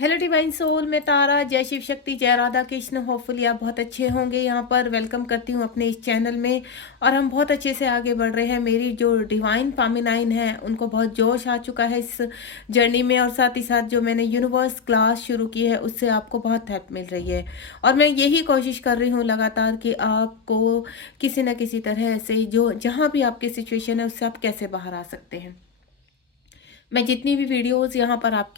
Hello divine soul, मैं तारा। जय शिव शक्ति, जय राधा कृष्ण। होपफुली आप बहुत अच्छे होंगे। यहाँ पर वेलकम करती हूँ अपने इस चैनल में। और हम बहुत अच्छे से आगे बढ़ रहे हैं। मेरी जो डिवाइन फामिनाइन है उनको बहुत जोश आ चुका है इस जर्नी में, और साथ ही साथ जो मैंने यूनिवर्स क्लास शुरू की है उससे आपको बहुत हेल्प मिल रही है। और मैं यही कोशिश कर रही हूँ लगातार कि आपको किसी न किसी तरह से जो जहाँ भी आपकी सिचुएशन है उससे आप कैसे बाहर आ सकते हैं। मैं जितनी भी वीडियोस यहाँ पर आप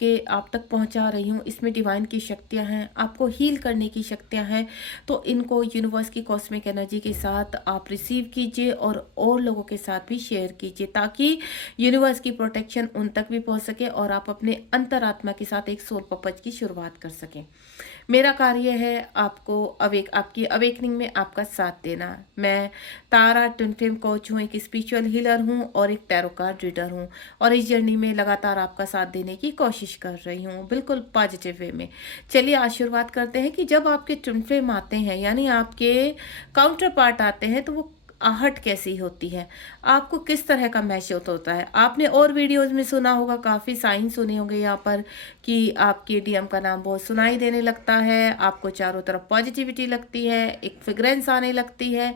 तक पहुँचा रही हूँ, इसमें डिवाइन की शक्तियाँ हैं, आपको हील करने की शक्तियाँ हैं। तो इनको यूनिवर्स की कॉस्मिक एनर्जी के साथ आप रिसीव कीजिए और लोगों के साथ भी शेयर कीजिए, ताकि यूनिवर्स की प्रोटेक्शन उन तक भी पहुँच सके और आप अपने अंतरात्मा के साथ एक सोल पर्पज की शुरुआत कर सकें। मेरा कार्य है आपको आपकी अवेकनिंग में आपका साथ देना। मैं तारा ट्विन फ्लेम कोच हूँ, एक स्पिरिचुअल हीलर हूँ और एक टैरो कार्ड रीडर हूँ। और इस जर्नी में लगातार आपका साथ देने की कोशिश कर रही हूँ, बिल्कुल पॉजिटिव वे में। चलिए आज शुरुआत करते हैं कि जब आपके ट्विन फ्लेम आते हैं, यानी आपके काउंटर पार्ट आते हैं, तो वो आहट कैसी होती है, आपको किस तरह का महसूस होता है। आपने और वीडियोस में सुना होगा, काफ़ी साइन सुने होंगे यहाँ पर, कि आपके डीएम का नाम बहुत सुनाई देने लगता है, आपको चारों तरफ पॉजिटिविटी लगती है, एक फ्रेग्रेंस आने लगती है।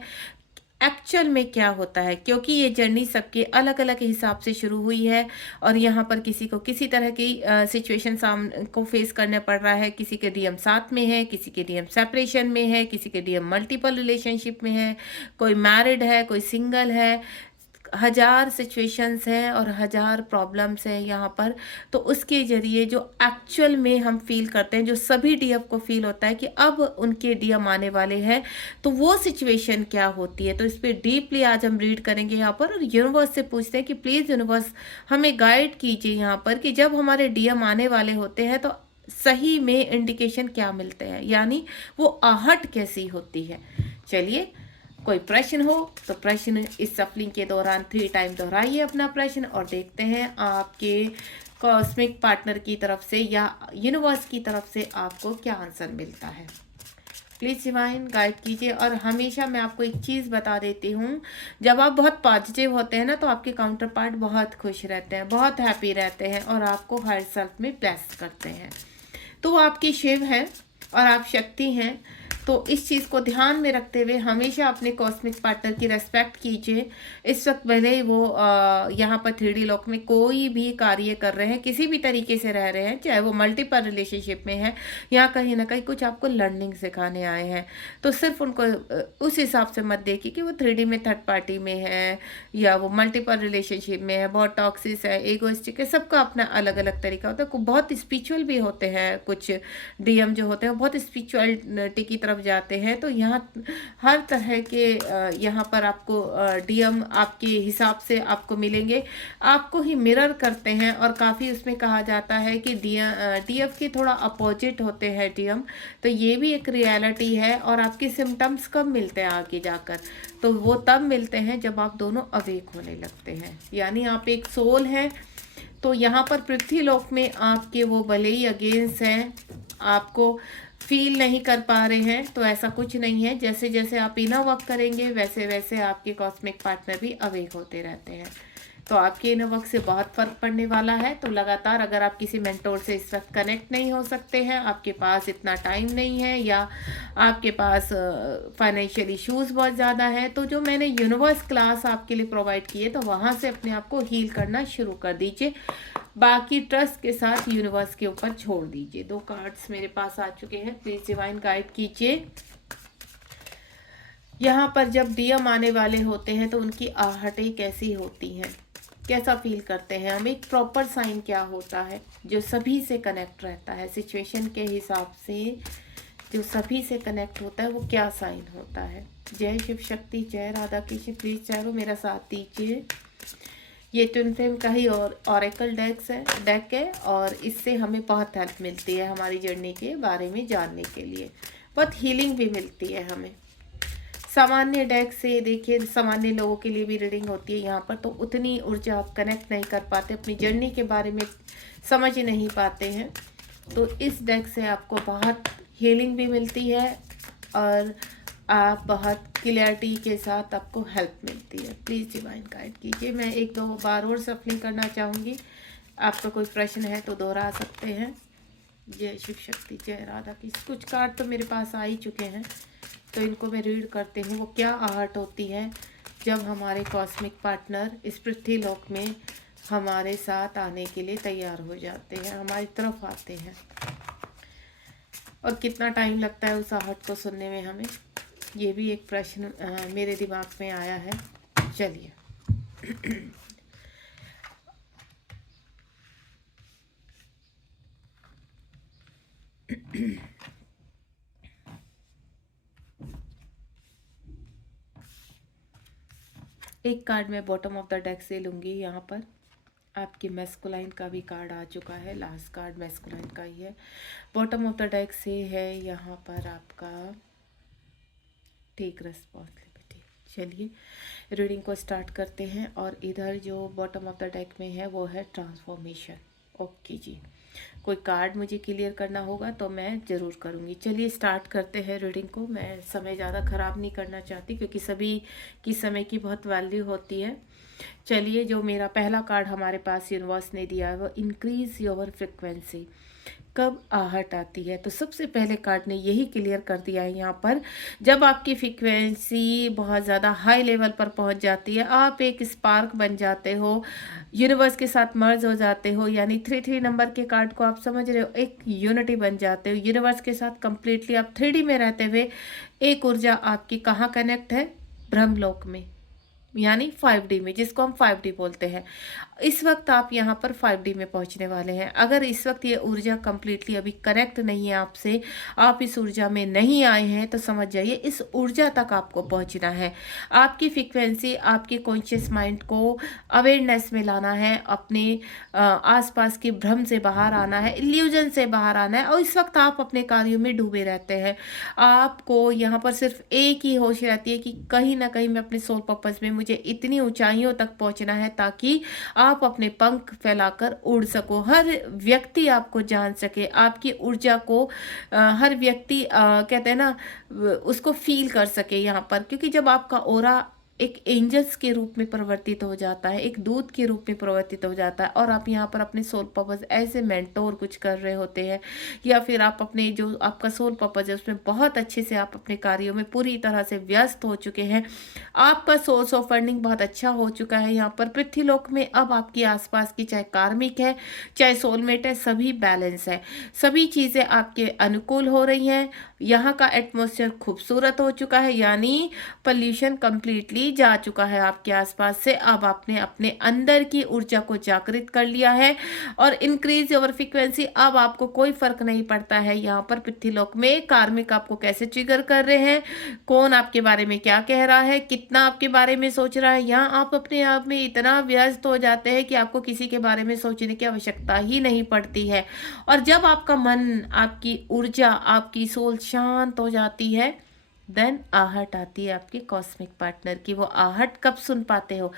एक्चुअल में क्या होता है, क्योंकि ये जर्नी सबके अलग अलग हिसाब से शुरू हुई है और यहाँ पर किसी को किसी तरह की सिचुएशन सामने को फेस करने पड़ रहा है। किसी के डीएम साथ में है, किसी के डीएम सेपरेशन में है, किसी के डीएम मल्टीपल रिलेशनशिप में है, कोई मैरिड है, कोई सिंगल है। हजार सिचुएशंस हैं और हजार प्रॉब्लम्स हैं यहाँ पर। तो उसके जरिए जो एक्चुअल में हम फील करते हैं, जो सभी डीएम को फील होता है कि अब उनके डीएम आने वाले हैं, तो वो सिचुएशन क्या होती है। तो इस पर डीपली आज हम रीड करेंगे यहाँ पर, और यूनिवर्स से पूछते हैं कि प्लीज़ यूनिवर्स हमें गाइड कीजिए यहाँ पर, कि जब हमारे डीएम आने वाले होते हैं तो सही में इंडिकेशन क्या मिलते हैं, यानी वो आहट कैसी होती है। चलिए, कोई प्रश्न हो तो प्रश्न इस सफलिंग के दौरान 3 टाइम दोहराइए अपना प्रश्न, और देखते हैं आपके कॉस्मिक पार्टनर की तरफ से या यूनिवर्स की तरफ से आपको क्या आंसर मिलता है। प्लीज़ डिवाइन गाइड कीजिए। और हमेशा मैं आपको एक चीज़ बता देती हूँ, जब आप बहुत पॉजिटिव होते हैं ना, तो आपके काउंटर पार्ट बहुत खुश रहते हैं, बहुत हैप्पी रहते हैं और आपको हायर सेल्फ में ब्लेस करते हैं। तो वो आपकी शिव है और आप शक्ति हैं। तो इस चीज़ को ध्यान में रखते हुए हमेशा अपने कॉस्मिक पार्टनर की रेस्पेक्ट कीजिए। इस वक्त भले ही वो यहाँ पर 3D लॉक में कोई भी कार्य कर रहे हैं, किसी भी तरीके से रह रहे हैं, चाहे वो मल्टीपल रिलेशनशिप में है या कहीं ना कहीं कुछ आपको लर्निंग सिखाने आए हैं, तो सिर्फ उनको उस हिसाब से मत देखिए कि वो 3D में थर्ड पार्टी में है या वो मल्टीपल रिलेशनशिप में है, बहुत टॉक्सिक है, एगोइस्टिक है। सबका अपना अलग अलग तरीका होता है। बहुत स्पिरिचुअल भी होते हैं, कुछ डीएम जो होते हैं वो बहुत स्पिरिचुअलिटी की तरफ जाते हैं। तो यहाँ हर तरह के यहाँ पर आपको डीएम आपके हिसाब से आपको मिलेंगे, आपको ही मिरर करते हैं। और काफ़ी उसमें कहा जाता है कि डीएफ के थोड़ा अपोजिट होते हैं डीएम। तो ये भी एक रियलिटी है। और आपके सिम्टम्स कब मिलते हैं आगे जाकर, तो वो तब मिलते हैं जब आप दोनों अवेक होने लगते हैं, यानी आप एक सोल हैं। तो यहाँ पर पृथ्वी लोक में आपके वो भले ही अगेंस्ट हैं, आपको फील नहीं कर पा रहे हैं, तो ऐसा कुछ नहीं है। जैसे जैसे आप इनर वर्क करेंगे वैसे वैसे आपके कॉस्मिक पार्टनर भी अवेक होते रहते हैं। तो आपके इनर वर्क से बहुत फ़र्क पड़ने वाला है। तो लगातार अगर आप किसी मेंटोर से इस वक्त कनेक्ट नहीं हो सकते हैं, आपके पास इतना टाइम नहीं है, या आपके पास फाइनेंशियल इश्यूज़ बहुत ज़्यादा है, तो जो मैंने यूनिवर्स क्लास आपके लिए प्रोवाइड की है, तो वहाँ से अपने आप को हील करना शुरू कर दीजिए। बाकी ट्रस्ट के साथ यूनिवर्स के ऊपर छोड़ दीजिए। 2 कार्ड्स मेरे पास आ चुके हैं, प्लीज़ डिवाइन गाइड कीजिए। यहाँ पर जब डीएम आने वाले होते हैं तो उनकी आहटें कैसी होती हैं, कैसा फील करते हैं हम, एक प्रॉपर साइन क्या होता है जो सभी से कनेक्ट रहता है, सिचुएशन के हिसाब से जो सभी से कनेक्ट होता है, वो क्या साइन होता है। जय शिव शक्ति, जय राधा कृष्ण। प्लीज़ चारों मेरा साथ दीजिए। ये ट्विन फ्लेम का ही और ऑरेकल डेक है और इससे हमें बहुत हेल्प मिलती है हमारी जर्नी के बारे में जानने के लिए, बहुत हीलिंग भी मिलती है हमें। सामान्य डेक से देखिए, सामान्य लोगों के लिए भी रीडिंग होती है यहाँ पर, तो उतनी ऊर्जा आप कनेक्ट नहीं कर पाते, अपनी जर्नी के बारे में समझ नहीं पाते हैं। तो इस डेक से आपको बहुत हीलिंग भी मिलती है और आप बहुत क्लियरिटी के साथ आपको हेल्प मिलती है। प्लीज़ डिवाइन गाइड कीजिए। मैं 1-2 बार और सफलिंग करना चाहूँगी। आपका कोई प्रश्न है तो दोहरा सकते हैं। जय शिव शक्ति जय राधा की। कुछ कार्ड तो मेरे पास आ ही चुके हैं, तो इनको मैं रीड करती हूँ। वो क्या आहट होती है जब हमारे कॉस्मिक पार्टनर इस पृथ्वी लोक में हमारे साथ आने के लिए तैयार हो जाते हैं, हमारी तरफ आते हैं, और कितना टाइम लगता है उस आहट को सुनने में हमें। ये भी एक प्रश्न मेरे दिमाग में आया है। चलिए एक कार्ड मैं बॉटम ऑफ द डेक से लूँगी। यहाँ पर आपकी मैस्कुलाइन का भी कार्ड आ चुका है, लास्ट कार्ड मैस्कुलाइन का ही है। बॉटम ऑफ द डेक से है यहाँ पर आपका टेक रिस्पॉन्सिबिलिटी। चलिए रीडिंग को स्टार्ट करते हैं। और इधर जो बॉटम ऑफ द डेक में है वो है ट्रांसफॉर्मेशन। ओके जी, कोई कार्ड मुझे क्लियर करना होगा तो मैं ज़रूर करूँगी। चलिए स्टार्ट करते हैं रीडिंग को। मैं समय ज़्यादा ख़राब नहीं करना चाहती क्योंकि सभी की समय की बहुत वैल्यू होती है। चलिए, जो मेरा पहला कार्ड हमारे पास यूनिवर्स ने दिया है वो इंक्रीज योर फ्रिक्वेंसी। कब आहट आती है तो सबसे पहले कार्ड ने यही क्लियर कर दिया है यहाँ पर, जब आपकी फ्रिक्वेंसी बहुत ज़्यादा हाई लेवल पर पहुँच जाती है, आप एक स्पार्क बन जाते हो, यूनिवर्स के साथ मर्ज हो जाते हो। यानी 3 नंबर के कार्ड को आप समझ रहे हो, एक यूनिटी बन जाते हो यूनिवर्स के साथ कंप्लीटली। आप 3D में रहते हुए एक ऊर्जा आपकी कहाँ कनेक्ट है? ब्रह्मलोक में, यानी 5D में, जिसको हम 5D बोलते हैं। इस वक्त आप यहाँ पर 5D में पहुँचने वाले हैं। अगर इस वक्त ये ऊर्जा कम्प्लीटली अभी कनेक्ट नहीं है आपसे, आप इस ऊर्जा में नहीं आए हैं, तो समझ जाइए इस ऊर्जा तक आपको पहुँचना है। आपकी फ्रिक्वेंसी, आपके कॉन्शियस माइंड को अवेयरनेस में लाना है, अपने आसपास के भ्रम से बाहर आना है, इल्यूजन से बाहर आना है। और इस वक्त आप अपने कार्यों में डूबे रहते हैं। आपको यहाँ पर सिर्फ एक ही होश रहती है कि कहीं ना कहीं मैं अपने सोल पर्पस में, मुझे इतनी ऊंचाइयों तक पहुंचना है ताकि आप अपने पंख फैलाकर उड़ सको, हर व्यक्ति आपको जान सके, आपकी ऊर्जा को हर व्यक्ति कहते हैं ना, उसको फील कर सके यहाँ पर। क्योंकि जब आपका ऑरा एक एंजल्स के रूप में परिवर्तित हो जाता है, एक दूत के रूप में परिवर्तित हो जाता है, और आप यहाँ पर अपने sole purpose as a mentor कुछ कर रहे होते हैं, या फिर आप अपने जो आपका सोल पर्पस है उसमें बहुत अच्छे से आप अपने कार्यों में पूरी तरह से व्यस्त हो चुके हैं, आपका सोर्स ऑफ अर्निंग बहुत अच्छा हो चुका है। यहाँ पर पृथ्वीलोक में अब आपकी आसपास की, चाहे कार्मिक है चाहे सोलमेट है, सभी बैलेंस है, सभी चीज़ें आपके अनुकूल हो रही हैं। यहाँ का एटमॉस्फेयर खूबसूरत हो चुका है, यानी पॉल्यूशन कंप्लीटली जा चुका है आपके आसपास से। अब आपने अपने अंदर की ऊर्जा को जागृत कर लिया है और इंक्रीज योर फ्रीक्वेंसी। अब आपको कोई फर्क नहीं पड़ता है यहाँ पर पृथ्वीलोक में कार्मिक आपको कैसे ट्रिगर कर रहे हैं, कौन आपके बारे में क्या कह रहा है, कितना आपके बारे में सोच रहा है। यहाँ आप अपने आप में इतना व्यस्त हो जाते हैं कि आपको किसी के बारे में सोचने की आवश्यकता ही नहीं पड़ती है। और जब आपका मन, आपकी ऊर्जा, आपकी सोल शांत हो जाती है, देन आहट आती है आपके कॉस्मिक पार्टनर की। वो आहट कब सुन पाते हो?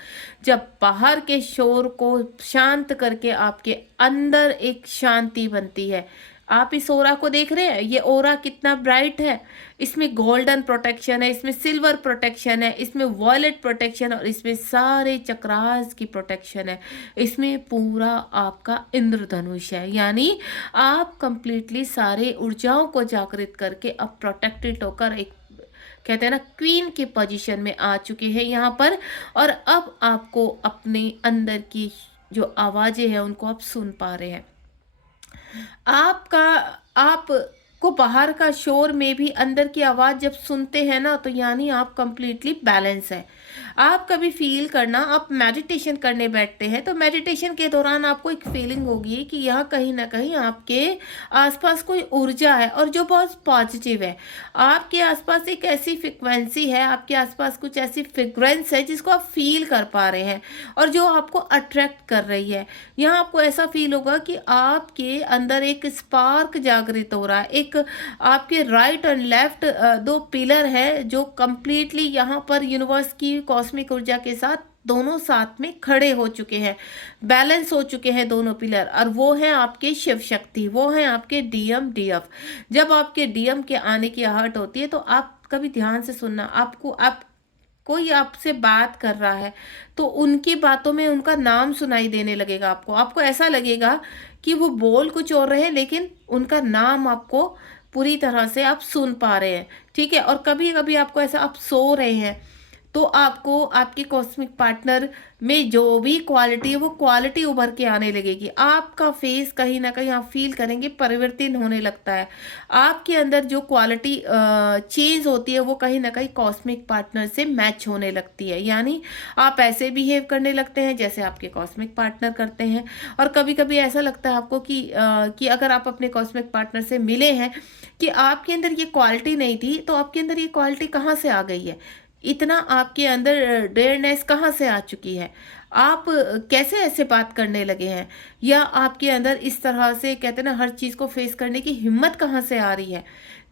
जब बाहर के शोर को शांत करके आपके अंदर एक शांति बनती है। आप इस ओरा को देख रहे हैं, ये ओरा कितना ब्राइट है, इसमें गोल्डन प्रोटेक्शन है, इसमें सिल्वर प्रोटेक्शन है, इसमें वॉयलेट प्रोटेक्शन, और इसमें सारे चक्रास की प्रोटेक्शन है, इसमें पूरा आपका इंद्रधनुष है। यानी आप कंप्लीटली सारे ऊर्जाओं को जागृत करके अब प्रोटेक्टेड होकर एक, कहते हैं ना, क्वीन के पोजीशन में आ चुके हैं यहाँ पर। और अब आपको अपने अंदर की जो आवाज़ें हैं उनको आप सुन पा रहे हैं। आपका, आपको बाहर का शोर में भी अंदर की आवाज़ जब सुनते हैं ना, तो यानी आप कंप्लीटली बैलेंस है। आप कभी फील करना, आप मेडिटेशन करने बैठते हैं तो मेडिटेशन के दौरान आपको एक फीलिंग होगी कि यहाँ कहीं ना कहीं आपके आसपास कोई ऊर्जा है और जो बहुत पॉजिटिव है। आपके आसपास एक ऐसी फ्रिक्वेंसी है, आपके आसपास कुछ ऐसी फ्रिक्वेंस है जिसको आप फील कर पा रहे हैं और जो आपको अट्रैक्ट कर रही है। यहाँ आपको ऐसा फील होगा कि आपके अंदर एक स्पार्क जागृत हो रहा है। एक आपके राइट और लेफ्ट दो पिलर है जो कंप्लीटली यहाँ पर यूनिवर्स की कॉस्मिक ऊर्जा के साथ दोनों साथ में खड़े हो चुके हैं, बैलेंस हो चुके हैं दोनों पिलर। और वो है आपके शिव शक्ति, वो है आपके डीएम डीएफ। जब आपके डीएम के आने की आहट होती है तो आप कभी ध्यान से सुनना, आपको आप कोई आपसे बात कर रहा है तो उनकी बातों में उनका नाम सुनाई देने लगेगा। आपको ऐसा लगेगा कि वो बोल कुछ और रहे हैं, लेकिन उनका नाम आपको पूरी तरह से आप सुन पा रहे हैं, ठीक है? और कभी-कभी आपको ऐसा, आप सो रहे हैं, तो आपको आपके कॉस्मिक पार्टनर में जो भी क्वालिटी है, वो क्वालिटी उभर के आने लगेगी। आपका फेस कहीं न कहीं आप फ़ील करेंगे परिवर्तन होने लगता है। आपके अंदर जो क्वालिटी चेंज होती है, वो कहीं न कहीं कॉस्मिक पार्टनर से मैच होने लगती है। यानी आप ऐसे बिहेव करने लगते हैं जैसे आपके कॉस्मिक पार्टनर करते हैं। और कभी-कभी ऐसा लगता है आपको कि अगर आप अपने कॉस्मिक पार्टनर से मिले हैं, कि आपके अंदर ये क्वालिटी नहीं थी, तो आपके अंदर ये क्वालिटी कहाँ से आ गई है? इतना आपके अंदर डेयरनेस कहाँ से आ चुकी है? आप कैसे ऐसे बात करने लगे हैं? या आपके अंदर इस तरह से, कहते हैं ना, हर चीज़ को फेस करने की हिम्मत कहाँ से आ रही है?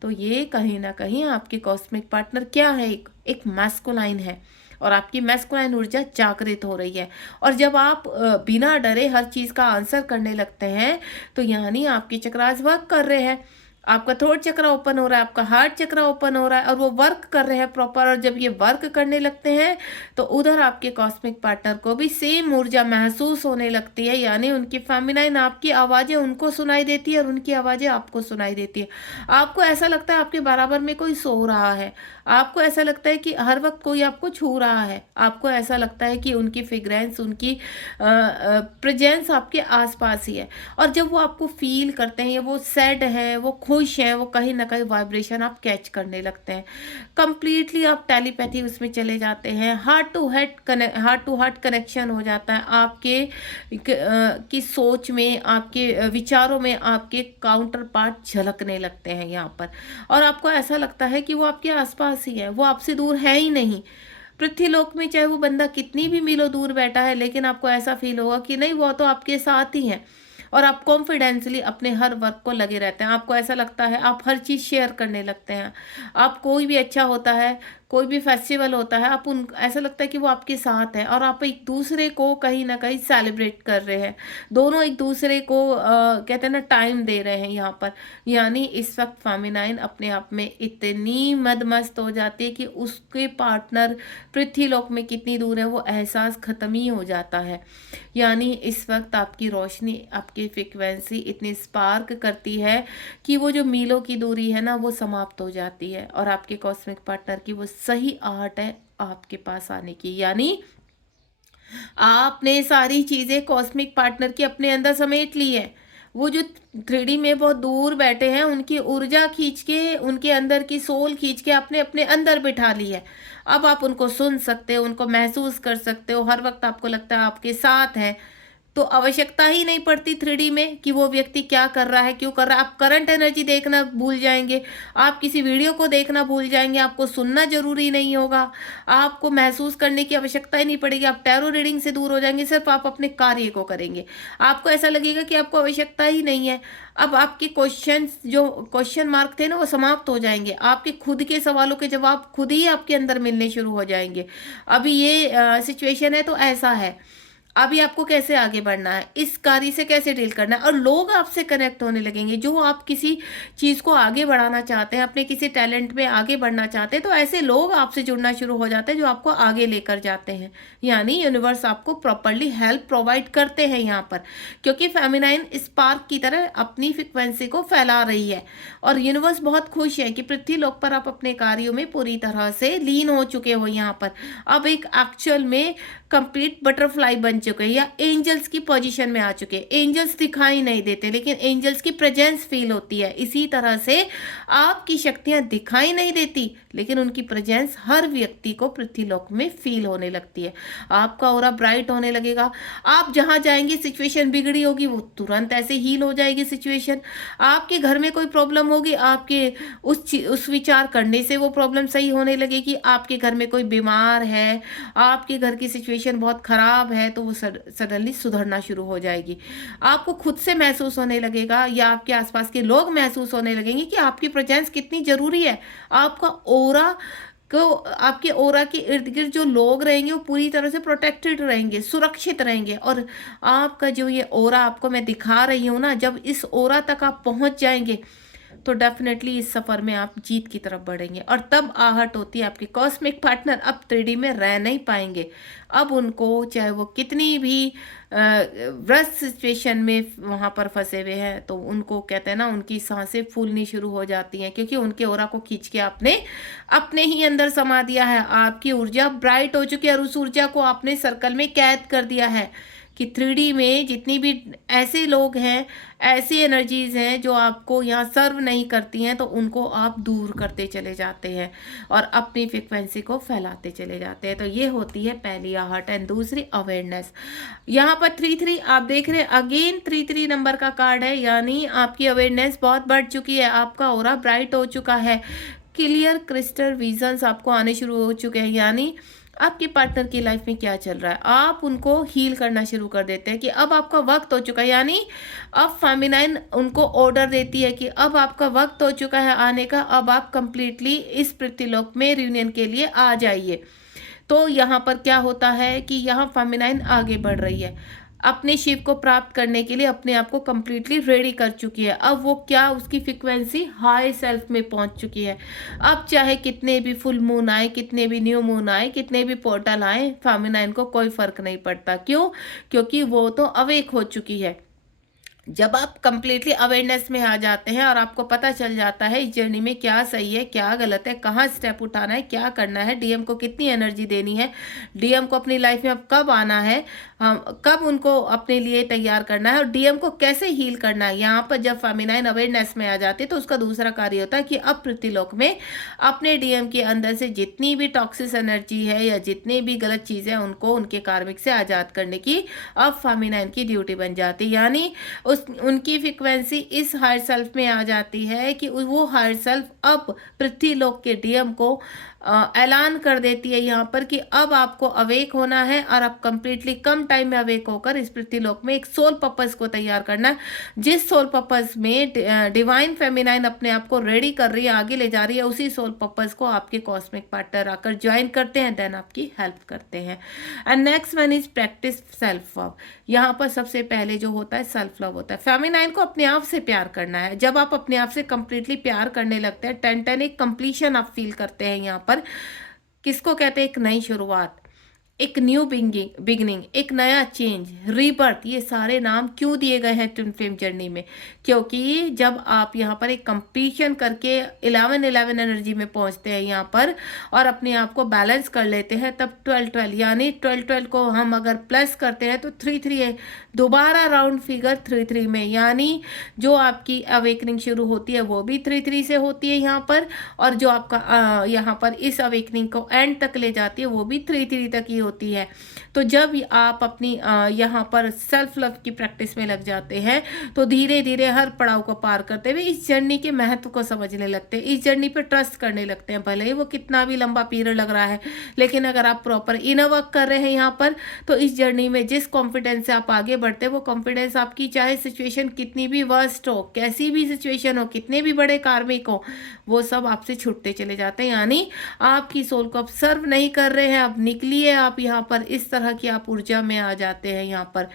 तो ये कहीं न कहीं आपके कॉस्मिक पार्टनर क्या है? एक मैस्कुलाइन है, और आपकी मैस्कुलाइन ऊर्जा जागृत हो रही है। और जब आप बिना डरे हर चीज़ का आंसर करने लगते हैं, तो यानी आपके चक्रास वर्क कर रहे हैं। आपका थ्रोट चक्र ओपन हो रहा है, आपका हार्ट चक्र ओपन हो रहा है, और वो वर्क कर रहे हैं प्रॉपर। और जब ये वर्क करने लगते हैं, तो उधर आपके कॉस्मिक पार्टनर को भी सेम ऊर्जा महसूस होने लगती है। यानी उनकी फेमिनाइन आपकी आवाज़ें उनको सुनाई देती है, और उनकी आवाज़ें आपको सुनाई देती है। आपको ऐसा लगता है आपके बराबर में कोई सो रहा है। आपको ऐसा लगता है कि हर वक्त कोई आपको छू रहा है। आपको ऐसा लगता है कि उनकी फ्रेग्रेंस, उनकी प्रेजेंस आपके आसपास ही है। और जब वो आपको फील करते हैं, वो सैड है, वो खुश हैं, वो कहीं न कहीं वाइब्रेशन आप कैच करने लगते हैं। कंप्लीटली आप टेलीपैथी उसमें चले जाते हैं। हार्ट टू हार्ट कनेक्शन हो जाता है। आपके की सोच में, आपके विचारों में आपके काउंटर पार्ट झलकने लगते हैं यहाँ पर। और आपको ऐसा लगता है कि वो आपके आसपास ही है, वो आपसे दूर है ही नहीं। पृथ्वीलोक में चाहे वो बंदा कितनी भी मीलों दूर बैठा है, लेकिन आपको ऐसा फील होगा कि नहीं, वो तो आपके साथ ही है। और आप कॉन्फिडेंसली अपने हर वर्क को लगे रहते हैं। आपको ऐसा लगता है आप हर चीज़ शेयर करने लगते हैं। आप कोई भी अच्छा होता है, कोई भी फेस्टिवल होता है, आप उन ऐसा लगता है कि वो आपके साथ है, और आप एक दूसरे को कहीं न कहीं सेलिब्रेट कर रहे हैं। दोनों एक दूसरे को कहते हैं ना, टाइम दे रहे हैं यहाँ पर। यानी इस वक़्त फेमिनाइन अपने आप में इतनी मदमस्त हो जाती है कि उसके पार्टनर पृथ्वीलोक में कितनी दूर है, वो एहसास ख़त्म ही हो जाता है। यानी इस वक़्त आपकी रोशनी, आपकी फ्रीक्वेंसी इतनी स्पार्क करती है कि वो जो मीलों की दूरी है ना, वो समाप्त हो जाती है, और आपके कॉस्मिक पार्टनर की वो सही आहट है आपके पास आने की। यानी आपने सारी चीज़ें कॉस्मिक पार्टनर की अपने अंदर समेट ली है। वो जो 3D में बहुत दूर बैठे हैं, उनकी ऊर्जा खींच के, उनके अंदर की सोल खींच के आपने अपने अंदर बिठा ली है। अब आप उनको सुन सकते हो, उनको महसूस कर सकते हो, हर वक़्त आपको लगता है आपके साथ हैं। तो आवश्यकता ही नहीं पड़ती 3D में कि वो व्यक्ति क्या कर रहा है, क्यों कर रहा है। आप करंट एनर्जी देखना भूल जाएँगे, आप किसी वीडियो को देखना भूल जाएँगे, आपको सुनना ज़रूरी नहीं होगा, आपको महसूस करने की आवश्यकता ही नहीं पड़ेगी। आप टैरो रीडिंग से दूर हो जाएँगे, सिर्फ़ आप अपने कार्य को करेंगे। आपको ऐसा लगेगा कि आपको आवश्यकता ही नहीं है। अब आपके क्वेश्चंस, जो क्वेश्चन मार्क थे ना, वो समाप्त हो जाएँगे। आपके खुद के सवालों के जवाब खुद ही आपके अंदर मिलने शुरू हो जाएँगे। अभी ये सिचुएशन है, तो ऐसा है। अभी आपको कैसे आगे बढ़ना है, इस कार्य से कैसे डील करना है, और लोग आपसे कनेक्ट होने लगेंगे। जो आप किसी चीज़ को आगे बढ़ाना चाहते हैं, अपने किसी टैलेंट में आगे बढ़ना चाहते हैं, तो ऐसे लोग आपसे जुड़ना शुरू हो जाते हैं जो आपको आगे लेकर जाते हैं। यानी यूनिवर्स आपको प्रॉपरली हेल्प प्रोवाइड करते हैं यहाँ पर, क्योंकि फेमिनाइन स्पार्क की तरह अपनी फ्रिक्वेंसी को फैला रही है। और यूनिवर्स बहुत खुश है कि पृथ्वी लोक पर आप अपने कार्यों में पूरी तरह से लीन हो चुके हो यहाँ पर। अब एक एक्चुअल में कंप्लीट बटरफ्लाई बन चुके हैं, या एंजल्स की पोजीशन में आ चुके हैं। एंजल्स दिखाई नहीं देते, लेकिन एंजल्स की प्रेजेंस फील होती है। इसी तरह से आपकी शक्तियां दिखाई नहीं देती, लेकिन उनकी प्रेजेंस हर व्यक्ति को पृथ्वीलोक में फील होने लगती है। आपका ऑरा ब्राइट होने लगेगा। आप जहां जाएंगे, सिचुएशन बिगड़ी होगी, वो तुरंत ऐसे हील हो जाएगी सिचुएशन। आपके घर में कोई प्रॉब्लम होगी, आपके उस विचार करने से वो प्रॉब्लम सही होने लगेगी। आपके घर में कोई बीमार है, आपके घर की सिचुएशन बहुत खराब है, तो वो सडनली सुधरना शुरू हो जाएगी। आपको खुद से महसूस होने लगेगा, या आपके आसपास के लोग महसूस होने लगेंगे कि आपकी प्रेजेंस कितनी जरूरी है। आपका ओरा को, आपके ओरा के इर्द गिर्द जो लोग रहेंगे, वो पूरी तरह से प्रोटेक्टेड रहेंगे, सुरक्षित रहेंगे। और आपका जो ये ओरा आपको मैं दिखा रही हूँ ना, जब इस ओरा तक आप पहुंच जाएंगे, तो डेफिनेटली इस सफ़र में आप जीत की तरफ बढ़ेंगे। और तब आहट होती है आपके कॉस्मिक पार्टनर अब 3D में रह नहीं पाएंगे। अब उनको चाहे वो कितनी भी व्रस्त सिचुएशन में वहाँ पर फंसे हुए हैं, तो उनको कहते हैं ना, उनकी सांसें फूलनी शुरू हो जाती हैं, क्योंकि उनके ऑरा को खींच के आपने अपने ही अंदर समा दिया है। आपकी ऊर्जा ब्राइट हो चुकी है और उस ऊर्जा को आपने सर्कल में कैद कर दिया है कि 3D में जितनी भी ऐसे लोग हैं, ऐसी एनर्जीज हैं जो आपको यहाँ सर्व नहीं करती हैं, तो उनको आप दूर करते चले जाते हैं और अपनी फ्रिक्वेंसी को फैलाते चले जाते हैं। तो ये होती है पहली आहट। एंड दूसरी अवेयरनेस। यहाँ पर 3-3 आप देख रहे हैं, अगेन 3-3 नंबर का कार्ड है, यानी आपकी अवेयरनेस बहुत बढ़ चुकी है, आपका ऑरा ब्राइट हो चुका है, क्लियर क्रिस्टल विजन्स आपको आने शुरू हो चुके हैं। यानी आपके पार्टनर की लाइफ में क्या चल रहा है, आप उनको हील करना शुरू कर देते हैं कि अब आपका वक्त हो चुका है। यानी अब फेमिनाइन उनको ऑर्डर देती है कि अब आपका वक्त हो चुका है आने का, अब आप कंप्लीटली इस पृथ्वीलोक में रियूनियन के लिए आ जाइए। तो यहाँ पर क्या होता है कि यहाँ फेमिनाइन आगे बढ़ रही है, अपने शिव को प्राप्त करने के लिए अपने आप को कंप्लीटली रेडी कर चुकी है। अब वो क्या, उसकी फ्रिक्वेंसी हाई सेल्फ में पहुंच चुकी है। अब चाहे कितने भी फुल मून आए, कितने भी न्यू मून आए, कितने भी पोर्टल आए, फेमिनाइन को कोई फर्क नहीं पड़ता। क्यों? क्योंकि वो तो अवेक हो चुकी है। जब आप कंप्लीटली अवेयरनेस में आ जाते हैं और आपको पता चल जाता है इस जर्नी में क्या सही है, क्या गलत है, कहाँ स्टेप उठाना है, क्या करना है, डीएम को कितनी एनर्जी देनी है, डीएम को अपनी लाइफ में अब कब आना है, कब उनको अपने लिए तैयार करना है और डीएम को कैसे हील करना है। यहाँ पर जब फेमिनाइन अवेयरनेस में आ जाती है तो उसका दूसरा कार्य होता है कि अब पृथ्वीलोक में अपने डीएम के अंदर से जितनी भी टॉक्सिस एनर्जी है या जितनी भी गलत चीज़ें हैं उनको उनके कार्मिक से आज़ाद करने की अब फेमिनाइन की ड्यूटी बन जाती है। यानी उनकी फ्रिक्वेंसी इस हायर सेल्फ में आ जाती है कि वो हायर सेल्फ अब पृथ्वीलोक के डीएम को ऐलान कर देती है यहाँ पर कि अब आपको अवेक होना है और अब कंप्लीटली कम टाइम में अवेक होकर इस पृथ्वीलोक में एक सोल पर्पस को तैयार करना है, जिस सोल पर्पस में डिवाइन फेमिनाइन अपने आप को रेडी कर रही है, आगे ले जा रही है, उसी सोल पर्पस को आपके कॉस्मिक पार्टनर आकर ज्वाइन करते हैं, देन आपकी हेल्प करते हैं। And next one is practice self love. यहाँ पर सबसे पहले जो होता है सेल्फ लव होता है। फेमिनाइन को अपने आप से प्यार करना है। जब आप अपने आप से कंप्लीटली प्यार करने लगते हैं, 10-10 एक कंप्लीशन आप फील करते हैं। यहाँ पर किसको कहते हैं? एक नई शुरुआत, एक न्यू बिगिनिंग, एक नया चेंज, रीबर्थ। ये सारे नाम क्यों दिए गए हैं ट्विन फ्लेम जर्नी में? क्योंकि जब आप यहाँ पर एक कंप्लीशन करके 11-11 एनर्जी में पहुँचते हैं यहाँ पर और अपने आप को बैलेंस कर लेते हैं, तब 12-12 यानी 12-12 को हम अगर प्लस करते हैं तो 3-3 है, दोबारा राउंड फिगर 3-3 में। यानी जो आपकी अवेकनिंग शुरू होती है वो भी 3-3 से होती है यहाँ पर, और जो आपका यहाँ पर इस अवेकनिंग को एंड तक ले जाती है वो भी 3-3 तक ही होती है। तो जब आप अपनी यहाँ पर सेल्फ लव की प्रैक्टिस में लग जाते हैं तो धीरे धीरे हर पड़ाव को पार करते हुए इस जर्नी के महत्व को समझने लगते हैं, इस जर्नी पर ट्रस्ट करने लगते हैं। भले ही वो कितना भी लंबा पीरियड लग रहा है, लेकिन अगर आप प्रॉपर इनर वर्क कर रहे हैं यहाँ पर, तो इस जर्नी में जिस कॉन्फिडेंस से आप आगे बढ़ते हैं वो कॉन्फिडेंस आपकी, चाहे सिचुएशन कितनी भी वर्स्ट हो, कैसी भी सिचुएशन हो, कितने भी बड़े कार्मिक हो, वो सब आपसे छूटते चले जाते हैं। यानी आपकी सोल को अब सर्व नहीं कर रहे हैं, अब निकलिए आप यहाँ पर, इस तरह की आप ऊर्जा में आ जाते हैं यहाँ पर।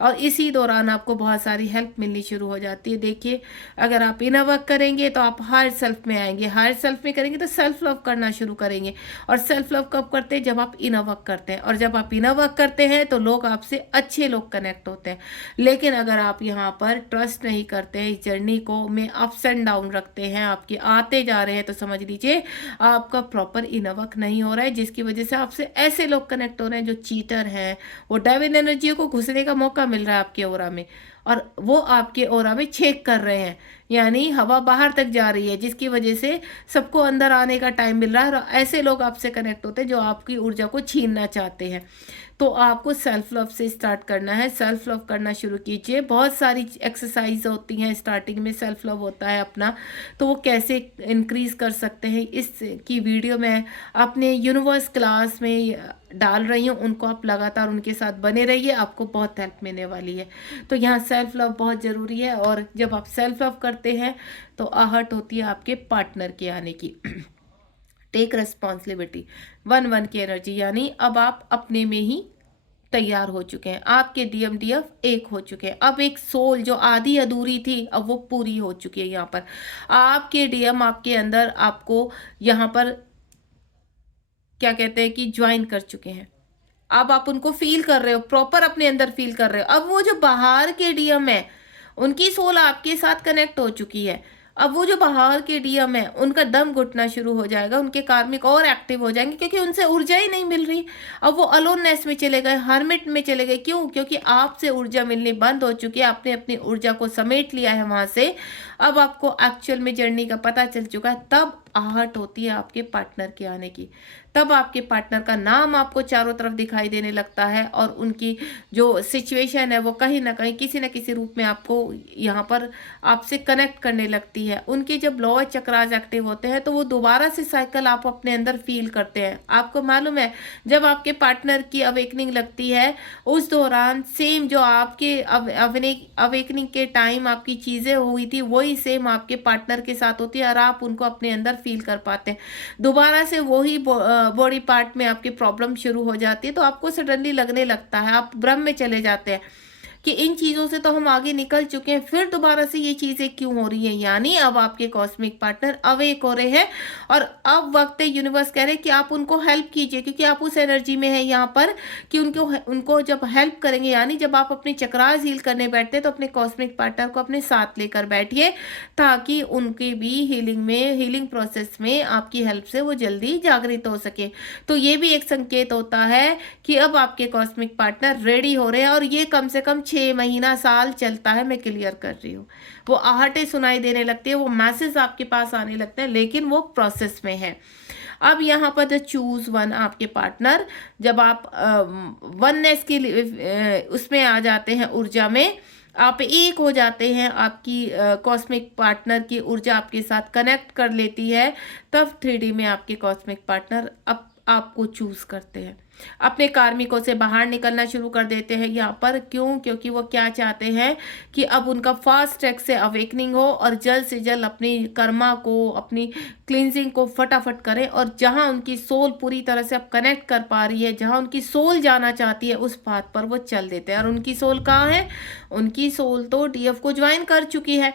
और इसी दौरान आपको बहुत सारी हेल्प मिलनी शुरू हो जाती है। देखिए, अगर आप इनर वर्क करेंगे तो आप हायर सेल्फ में आएंगे, हायर सेल्फ में करेंगे तो सेल्फ लव करना शुरू करेंगे। और सेल्फ लव कब करते हैं? जब आप इनर वर्क करते हैं। और जब आप इनर वर्क करते हैं तो लोग आपसे अच्छे लोग कनेक्ट होते हैं। लेकिन अगर आप यहाँ पर ट्रस्ट नहीं करते हैं, इस जर्नी को में अप्स एंड डाउन रखते हैं, आपके आते जा रहे हैं, तो समझ लीजिए आपका प्रॉपर इनर वर्क नहीं हो रहा है, जिसकी वजह से आपसे ऐसे लोग कनेक्ट हो रहे हैं जो चीटर हैं। वो डेविल एनर्जी को घुसने का मौका मिल रहा है आपके ऑरा में, और वो आपके ऑरा में छेक कर रहे हैं, यानी हवा बाहर तक जा रही है, जिसकी वजह से सबको अंदर आने का टाइम मिल रहा है। और ऐसे लोग आपसे कनेक्ट होते हैं जो आपकी ऊर्जा को छीनना चाहते हैं। तो आपको सेल्फ लव से स्टार्ट करना है, सेल्फ लव करना शुरू कीजिए। बहुत सारी एक्सरसाइज होती हैं, स्टार्टिंग में सेल्फ लव होता है अपना, तो वो कैसे इंक्रीज कर सकते हैं इसकी वीडियो मैं अपने यूनिवर्स क्लास में डाल रही हूँ। उनको आप लगातार उनके साथ बने रहिए, आपको बहुत हेल्प मिलने वाली है। तो यहाँ सेल्फ लव बहुत ज़रूरी है। और जब आप सेल्फ लव करते हैं तो आहट होती है आपके पार्टनर के आने की। टेक रिस्पॉन्सिबिलिटी, 1-1 की एनर्जी, यानी अब आप अपने में ही तैयार हो चुके हैं, आपके डीएमडीएफ एक हो चुके हैं। अब एक सोल जो आधी अधूरी थी अब वो पूरी हो चुकी है। यहाँ पर आपके डीएम आपके अंदर आपको यहाँ पर क्या कहते हैं कि ज्वाइन कर चुके हैं। अब आप उनको फ़ील कर रहे हो, प्रॉपर अपने अंदर फ़ील कर रहे हो। अब वो जो बाहर के डीएम हैं, उनकी सोल आपके साथ कनेक्ट हो चुकी है। अब वो जो बाहर के डीएम हैं, उनका दम घुटना शुरू हो जाएगा, उनके कार्मिक और एक्टिव हो जाएँगे क्योंकि उनसे ऊर्जा ही नहीं मिल रही। अब वो अलोननेस में चले गए, हर्मिट में चले गए। क्यों? क्योंकि आपसे ऊर्जा मिलनी बंद हो चुकी है, आपने अपनी ऊर्जा को समेट लिया है वहाँ से। अब आपको एक्चुअल में जर्नी का पता चल चुका है, तब आहट होती है आपके पार्टनर के आने की। तब आपके पार्टनर का नाम आपको चारों तरफ दिखाई देने लगता है और उनकी जो सिचुएशन है वो कहीं न कहीं किसी न किसी रूप में आपको यहाँ पर आपसे कनेक्ट करने लगती है। उनके जब लोअर चक्रास एक्टिव होते हैं तो वो दोबारा से साइकिल आप अपने अंदर फ़ील करते हैं। आपको मालूम है जब आपके पार्टनर की अवेकनिंग लगती है उस दौरान सेम जो आपके अवेकनिंग के टाइम आपकी चीज़ें हुई थी वही सेम आपके पार्टनर के साथ होती है और आप उनको अपने अंदर फ़ील कर पाते हैं। दोबारा से वही बॉडी पार्ट में आपकी प्रॉब्लम शुरू हो जाती है तो आपको सडनली लगने लगता है, आप भ्रम में चले जाते हैं कि इन चीज़ों से तो हम आगे निकल चुके हैं, फिर दोबारा से ये चीज़ें क्यों हो रही हैं। यानी अब आपके कॉस्मिक पार्टनर अवेक हो रहे हैं और अब वक्त है, यूनिवर्स कह रहे हैं कि आप उनको हेल्प कीजिए क्योंकि आप उस एनर्जी में हैं यहाँ पर कि उनको उनको जब हेल्प करेंगे, यानी जब आप अपने चक्रास हील करने बैठते हैं तो अपने कॉस्मिक पार्टनर को अपने साथ लेकर बैठिए ताकि उनके भी हीलिंग प्रोसेस में आपकी हेल्प से वो जल्दी जागृत हो सके। तो ये भी एक संकेत होता है कि अब आपके कॉस्मिक पार्टनर रेडी हो रहे हैं और ये कम से कम 6 महीना साल चलता है, मैं क्लियर कर रही हूँ। वो आहटें सुनाई देने लगती है, वो मैसेज आपके पास आने लगते हैं, लेकिन वो प्रोसेस में है। अब यहाँ पर द चूज वन आपके पार्टनर, जब आप वननेस के लिए उसमें आ जाते हैं, ऊर्जा में आप एक हो जाते हैं, आपकी कॉस्मिक पार्टनर की ऊर्जा आपके साथ कनेक्ट कर लेती है, तब 3D में आपके कॉस्मिक पार्टनर अब आपको चूज करते हैं, अपने कार्मिकों से बाहर निकलना शुरू कर देते हैं यहाँ पर। क्यों? क्योंकि वो क्या चाहते हैं कि अब उनका फास्ट ट्रैक से अवेकनिंग हो और जल्द से जल्द अपनी कर्मा को, अपनी क्लिनजिंग को फटाफट करें और जहाँ उनकी सोल पूरी तरह से अब कनेक्ट कर पा रही है, जहाँ उनकी सोल जाना चाहती है उस पाथ पर वो चल देते हैं। और उनकी सोल कहाँ है? उनकी सोल तो डीएफ को ज्वाइन कर चुकी है।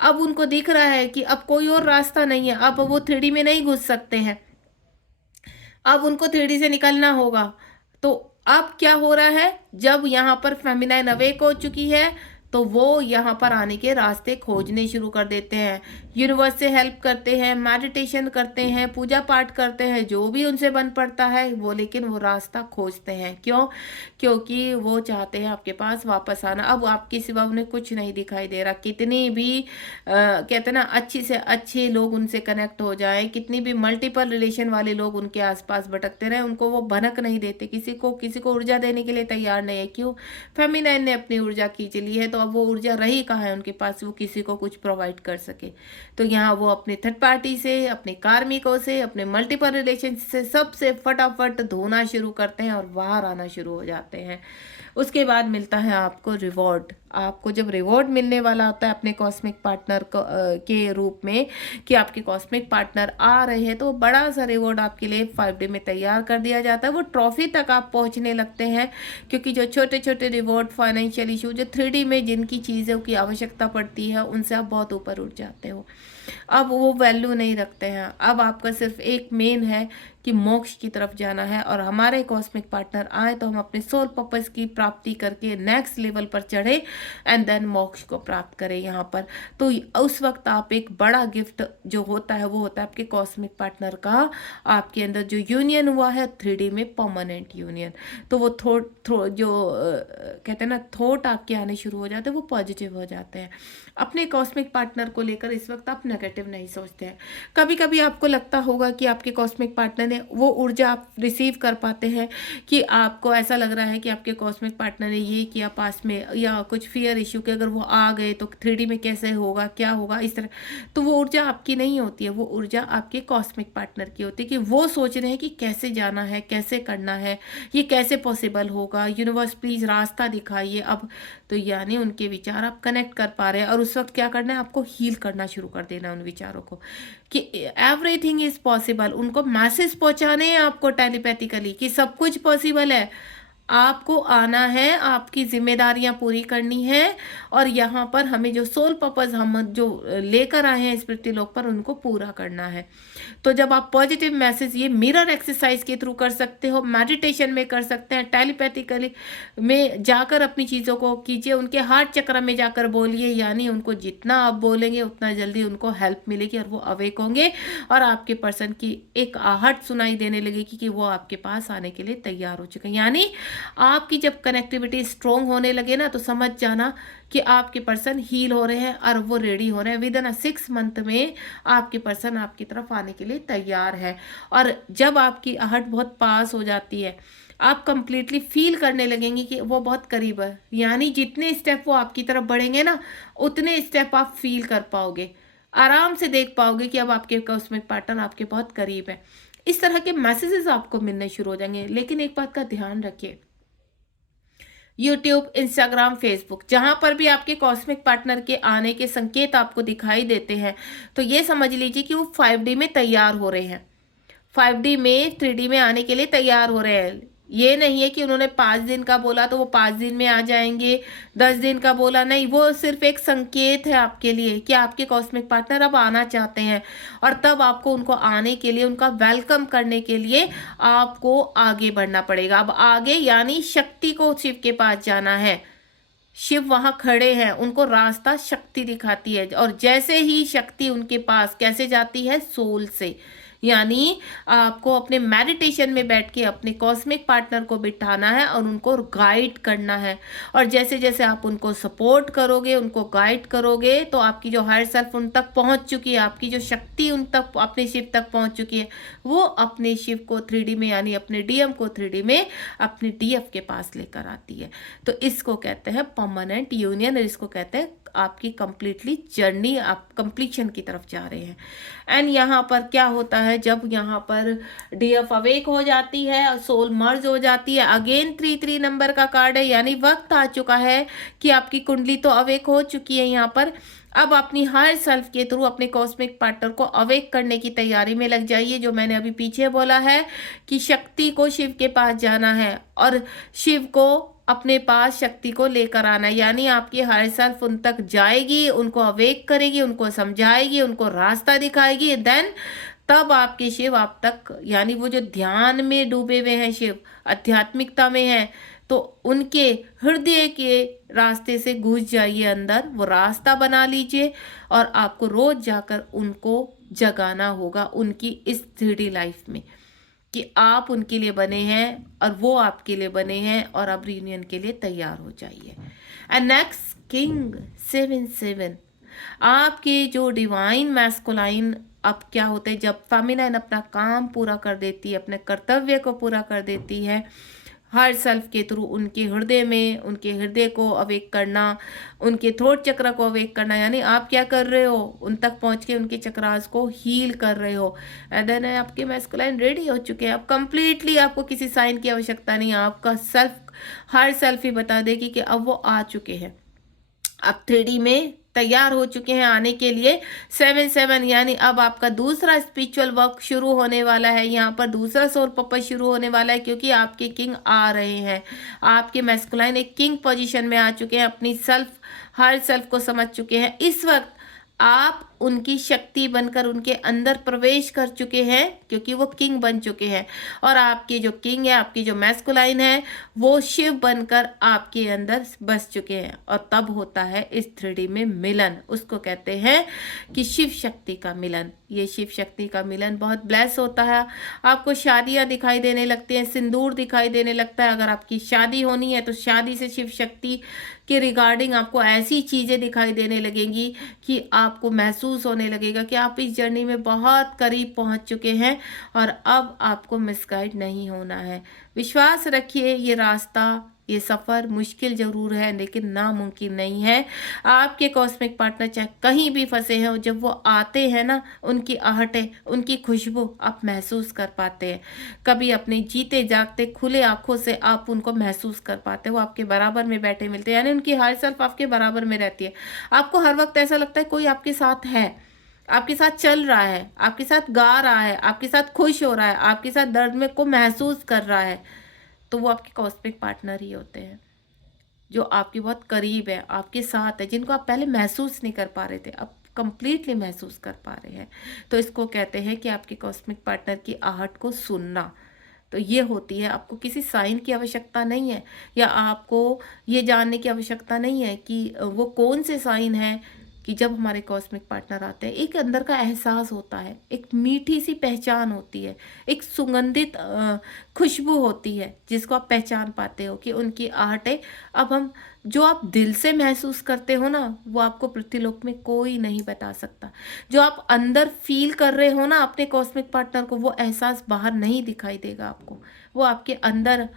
अब उनको दिख रहा है कि अब कोई और रास्ता नहीं है, अब वो 3D में नहीं घुस सकते हैं, अब उनको 3D से निकलना होगा। तो अब क्या हो रहा है, जब यहाँ पर फेमिनाइन अवेक हो चुकी है तो वो यहाँ पर आने के रास्ते खोजने शुरू कर देते हैं, यूनिवर्स से हेल्प करते हैं, मेडिटेशन करते हैं, पूजा पाठ करते हैं, जो भी उनसे बन पड़ता है वो, लेकिन वो रास्ता खोजते हैं। क्यों? क्योंकि वो चाहते हैं आपके पास वापस आना। अब आपके सिवा उन्हें कुछ नहीं दिखाई दे रहा, कितनी भी कहते हैं ना अच्छी से अच्छे लोग उनसे कनेक्ट हो जाए, कितनी भी मल्टीपल रिलेशन वाले लोग उनके आसपास भटकते रहे, उनको वो भनक नहीं देते, किसी को ऊर्जा देने के लिए तैयार नहीं है। क्यों? फेमिनाइन ने अपनी ऊर्जा खींच ली है, तो अब वो ऊर्जा रही कहाँ है उनके पास, वो किसी को कुछ प्रोवाइड कर सके। तो यहाँ वो अपने थर्ड पार्टी से, अपने कार्मिकों से, अपने मल्टीपल रिलेशन से सबसे फटाफट धोना शुरू करते हैं और बाहर आना शुरू हो जाते हैं। उसके बाद मिलता है आपको रिवॉर्ड। आपको जब रिवॉर्ड मिलने वाला होता है अपने कॉस्मिक पार्टनर के रूप में कि आपके कॉस्मिक पार्टनर आ रहे हैं, तो बड़ा सा रिवॉर्ड आपके लिए 5D में तैयार कर दिया जाता है। वो ट्रॉफी तक आप पहुंचने लगते हैं क्योंकि जो छोटे छोटे रिवॉर्ड, फाइनेंशियल इशू, जो 3D में जिनकी चीज़ों की आवश्यकता पड़ती है उनसे आप बहुत ऊपर उठ जाते हो। अब वो वैल्यू नहीं रखते हैं, अब आपका सिर्फ एक मेन है कि मोक्ष की तरफ जाना है और हमारे कॉस्मिक पार्टनर आए तो हम अपने सोल पर्पस की प्राप्ति करके नेक्स्ट लेवल पर चढ़े एंड देन मोक्ष को प्राप्त करें यहाँ पर। तो उस वक्त आप एक बड़ा गिफ्ट जो होता है वो होता है आपके कॉस्मिक पार्टनर का, आपके अंदर जो यूनियन हुआ है 3D में, परमानेंट यूनियन। तो वो कहते हैं ना थॉट आपके आने शुरू हो जाते हैं, वो पॉजिटिव हो जाते हैं। अपने कॉस्मिक पार्टनर को लेकर इस वक्त आप नेगेटिव नहीं सोचते हैं। कभी कभी आपको लगता होगा कि आपके कॉस्मिक पार्टनर ने वो ऊर्जा आप रिसीव कर पाते हैं कि आपको ऐसा लग रहा है कि आपके कॉस्मिक पार्टनर ने ये किया पास में, या कुछ फियर इशू कि अगर वो आ गए तो 3D में कैसे होगा, क्या होगा, इस तरह। तो वो ऊर्जा आपकी नहीं होती है, वो ऊर्जा आपके कॉस्मिक पार्टनर की होती है कि वो सोच रहे हैं कि कैसे जाना है, कैसे करना है, ये कैसे पॉसिबल होगा, यूनिवर्स प्लीज रास्ता दिखाइए अब। तो यानी उनके विचार आप कनेक्ट कर पा रहे हैं और उस वक्त क्या करना है, आपको हील करना शुरू कर देना उन विचारों को कि एवरीथिंग इज पॉसिबल। उनको मैसेज पहुंचाने हैं आपको टेलीपैथिकली कि सब कुछ पॉसिबल है। आपको आना है, आपकी ज़िम्मेदारियाँ पूरी करनी है और यहाँ पर हमें जो सोल पर्पस हम जो लेकर आए हैं इस पृथ्वीलोक पर, उनको पूरा करना है। तो जब आप पॉजिटिव मैसेज ये मिरर एक्सरसाइज के थ्रू कर सकते हो, मेडिटेशन में कर सकते हैं, टेलीपैथिकली में जाकर अपनी चीज़ों को कीजिए, उनके हार्ट चक्र में जाकर बोलिए, यानी उनको जितना आप बोलेंगे उतना जल्दी उनको हेल्प मिलेगी और वो अवेक होंगे और आपके पर्सन की एक आहट सुनाई देने लगेगी कि वो आपके पास आने के लिए तैयार हो चुके हैं। यानी आपकी जब कनेक्टिविटी स्ट्रोंग होने लगे ना, तो समझ जाना कि आपके पर्सन हील हो रहे हैं और वो रेडी हो रहे हैं। विद इन 6 मंथ में आपके पर्सन आपकी तरफ आने के लिए तैयार है। और जब आपकी आहट बहुत पास हो जाती है, आप कंप्लीटली फील करने लगेंगे कि वो बहुत करीब है, यानी जितने स्टेप वो आपकी तरफ बढ़ेंगे ना, उतने स्टेप आप फील कर पाओगे, आराम से देख पाओगे कि अब आपके कॉस्मिक पार्टनर आपके बहुत करीब है। इस तरह के मैसेजेस आपको मिलने शुरू हो जाएंगे। लेकिन एक बात का ध्यान रखिए, यूट्यूब, इंस्टाग्राम, फेसबुक, जहां पर भी आपके कॉस्मिक पार्टनर के आने के संकेत आपको दिखाई देते हैं, तो ये समझ लीजिए कि वो 5D में तैयार हो रहे हैं, 5D में 3D में आने के लिए तैयार हो रहे हैं। ये नहीं है कि उन्होंने 5 दिन का बोला तो वो 5 दिन में आ जाएंगे, 10 दिन का बोला नहीं, वो सिर्फ एक संकेत है आपके लिए कि आपके कॉस्मिक पार्टनर अब आना चाहते हैं और तब आपको उनको आने के लिए, उनका वेलकम करने के लिए आपको आगे बढ़ना पड़ेगा। अब आगे यानी शक्ति को शिव के पास जाना है। शिव वहां खड़े हैं, उनको रास्ता शक्ति दिखाती है और जैसे ही शक्ति उनके पास कैसे जाती है, सोल से, यानी आपको अपने मेडिटेशन में बैठ के अपने कॉस्मिक पार्टनर को बिठाना है और उनको गाइड करना है। और जैसे जैसे आप उनको सपोर्ट करोगे, उनको गाइड करोगे, तो आपकी जो हायर सेल्फ उन तक पहुंच चुकी है, आपकी जो शक्ति उन तक, अपने शिव तक पहुंच चुकी है, वो अपने शिव को 3D में, यानी अपने डीएम को 3D में अपने डीएफ के पास लेकर आती है। तो इसको कहते हैं परमानेंट यूनियन और इसको कहते हैं आपकी कंप्लीटली जर्नी, आप कंप्लीशन की तरफ जा रहे हैं। एंड यहाँ पर क्या होता है, जब यहाँ पर डीएफ अवेक हो जाती है और सोल मर्ज हो जाती है, अगेन 3 नंबर का कार्ड है, यानी वक्त आ चुका है कि आपकी कुंडली तो अवेक हो चुकी है। यहाँ पर अब अपनी हायर सेल्फ के थ्रू अपने कॉस्मिक पार्टनर को अवेक करने की तैयारी में लग जाइए। जो मैंने अभी पीछे बोला है कि शक्ति को शिव के पास जाना है और शिव को अपने पास शक्ति को लेकर आना है, यानी आपकी हायर सेल्फ उन तक जाएगी, उनको अवेक करेगी, उनको समझाएगी, उनको रास्ता दिखाएगी। देन तब आपके शिव आप तक, यानी वो जो ध्यान में डूबे हुए हैं शिव, आध्यात्मिकता में हैं, तो उनके हृदय के रास्ते से घुस जाइए अंदर, वो रास्ता बना लीजिए और आपको रोज जाकर उनको जगाना होगा उनकी इस 3D लाइफ में कि आप उनके लिए बने हैं और वो आपके लिए बने हैं और अब रीयूनियन के लिए तैयार हो जाइए। एंड नेक्स्ट किंग 7 आपके जो डिवाइन मैस्कुलाइन, अब क्या होते हैं जब फेमिनाइन अपना काम पूरा कर देती है, अपने कर्तव्य को पूरा कर देती है, हर सेल्फ के थ्रू उनके हृदय में, उनके हृदय को अवेक करना, उनके थ्रोट चक्र को अवेक करना, यानी आप क्या कर रहे हो, उन तक पहुंच के उनके चक्रास को हील कर रहे हो। एंड देन आपके मैस्कुलाइन रेडी हो चुके हैं। अब कंप्लीटली आपको किसी साइन की आवश्यकता नहीं है, आपका सेल्फ, हर सेल्फ ही बता देगी कि अब वो आ चुके हैं, अब 3D में तैयार हो चुके हैं आने के लिए। 7 यानी अब आपका दूसरा स्पिरिचुअल वर्क शुरू होने वाला है, यहाँ पर दूसरा सोल पर्पस शुरू होने वाला है, क्योंकि आपके किंग आ रहे हैं। आपके मैस्कुलाइन एक किंग पोजीशन में आ चुके हैं, अपनी सेल्फ, हर सेल्फ को समझ चुके हैं। इस वक्त आप उनकी शक्ति बनकर उनके अंदर प्रवेश कर चुके हैं, क्योंकि वो किंग बन चुके हैं और आपके जो किंग है, आपकी जो मैस्कुलाइन है, वो शिव बनकर आपके अंदर बस चुके हैं। और तब होता है इस 3D में मिलन, उसको कहते हैं कि शिव शक्ति का मिलन। ये शिव शक्ति का मिलन बहुत ब्लेस होता है। आपको शादियां दिखाई देने लगती हैं, सिंदूर दिखाई देने लगता है। अगर आपकी शादी होनी है तो शादी से शिव शक्ति के रिगार्डिंग आपको ऐसी चीज़ें दिखाई देने लगेंगी कि आपको महसूस होने लगेगा कि आप इस जर्नी में बहुत करीब पहुंच चुके हैं और अब आपको मिसगाइड नहीं होना है। विश्वास रखिए, ये रास्ता, ये सफ़र मुश्किल ज़रूर है लेकिन नामुमकिन नहीं है। आपके कॉस्मिक पार्टनर चाहे कहीं भी फंसे हैं, और जब वो आते हैं ना, उनकी आहटें, उनकी खुशबू आप महसूस कर पाते हैं। कभी अपने जीते जागते खुले आंखों से आप उनको महसूस कर पाते हैं। वो आपके बराबर में बैठे मिलते हैं, यानी उनकी हर सेल्फ आपके बराबर में रहती है। आपको हर वक्त ऐसा लगता है कोई आपके साथ है, आपके साथ चल रहा है, आपके साथ गा रहा है, आपके साथ खुश हो रहा है, आपके साथ दर्द में को महसूस कर रहा है। तो वो आपके कॉस्मिक पार्टनर ही होते हैं, जो आपके बहुत करीब है, आपके साथ है, जिनको आप पहले महसूस नहीं कर पा रहे थे, अब कंप्लीटली महसूस कर पा रहे हैं। तो इसको कहते हैं कि आपके कॉस्मिक पार्टनर की आहट को सुनना। तो ये होती है, आपको किसी साइन की आवश्यकता नहीं है, या आपको ये जानने की आवश्यकता नहीं है कि वो कौन से साइन है। कि जब हमारे कॉस्मिक पार्टनर आते हैं, एक अंदर का एहसास होता है, एक मीठी सी पहचान होती है, एक सुगंधित खुशबू होती है, जिसको आप पहचान पाते हो कि उनकी आहट है। अब हम जो आप दिल से महसूस करते हो ना, वो आपको पृथ्वीलोक में कोई नहीं बता सकता। जो आप अंदर फील कर रहे हो ना अपने कॉस्मिक पार्टनर को, वो एहसास बाहर नहीं दिखाई देगा आपको, वो आपके अंदर,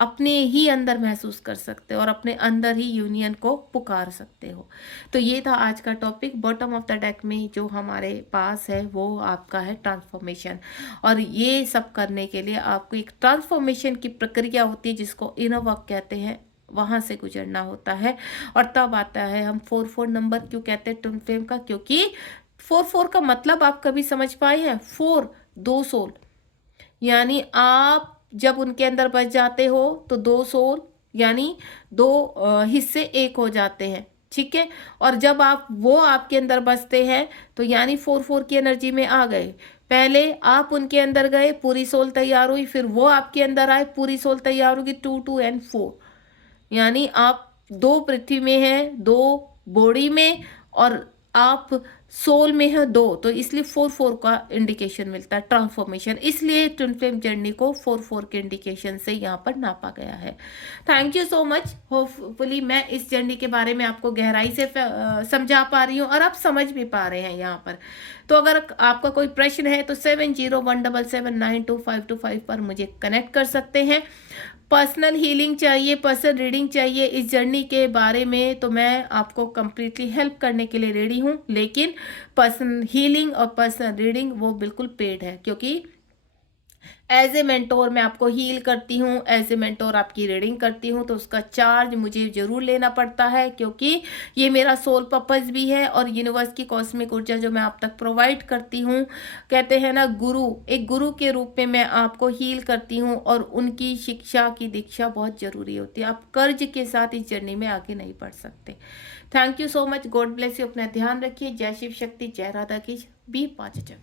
अपने ही अंदर महसूस कर सकते हो और अपने अंदर ही यूनियन को पुकार सकते हो। तो ये था आज का topic. Bottom of the deck में जो हमारे पास है वो आपका है ट्रांसफॉर्मेशन, और ये सब करने के लिए आपको एक ट्रांसफॉर्मेशन की प्रक्रिया होती है जिसको इनर वर्क कहते हैं, वहाँ से गुजरना होता है। और तब आता है, हम 4-4 नंबर क्यों कहते हैं ट्विन फ्लेम का, क्योंकि 4-4 का मतलब आप कभी समझ पाए हैं? 4 2 सोल, यानी आप जब उनके अंदर बस जाते हो तो 2 सोल यानी 2 हिस्से एक हो जाते हैं, ठीक है। और जब आप वो आपके अंदर बसते हैं तो यानी 4-4 की एनर्जी में आ गए। पहले आप उनके अंदर गए, पूरी सोल तैयार हुई, फिर वो आपके अंदर आए, पूरी सोल तैयार होगी। 2 2 एंड 4, यानी आप 2 पृथ्वी में हैं, 2 बॉडी में, और आप सोल में है 2, तो इसलिए 4-4 का इंडिकेशन मिलता है ट्रांसफॉर्मेशन। इसलिए ट्विन फ्लेम जर्नी को 4-4 के इंडिकेशन से यहाँ पर नापा गया है। Thank you so much. Hopefully मैं इस जर्नी के बारे में आपको गहराई से समझा पा रही हूँ और आप समझ भी पा रहे हैं यहाँ पर। तो अगर आपका कोई प्रश्न है तो 7017792525 पर मुझे कनेक्ट कर सकते हैं। पर्सनल हीलिंग चाहिए, पर्सनल रीडिंग चाहिए इस जर्नी के बारे में, तो मैं आपको कंप्लीटली हेल्प करने के लिए रेडी हूँ। लेकिन पर्सनल हीलिंग और पर्सनल रीडिंग वो बिल्कुल पेड है, क्योंकि एज ए मेंटोर मैं आपको हील करती हूँ, एज ए मेंटोर आपकी रीडिंग करती हूँ, तो उसका चार्ज मुझे ज़रूर लेना पड़ता है, क्योंकि ये मेरा सोल पर्पस भी है और यूनिवर्स की कॉस्मिक ऊर्जा जो मैं आप तक प्रोवाइड करती हूँ। कहते हैं ना, गुरु, एक गुरु के रूप में मैं आपको हील करती हूँ, और उनकी शिक्षा की दीक्षा बहुत ज़रूरी होती है। आप कर्ज के साथ इस जर्नी में आगे नहीं बढ़ सकते। Thank you so much. God bless you. अपना ध्यान रखिए। जय शिव शक्ति, जय राधा की, बी पॉजिटिव।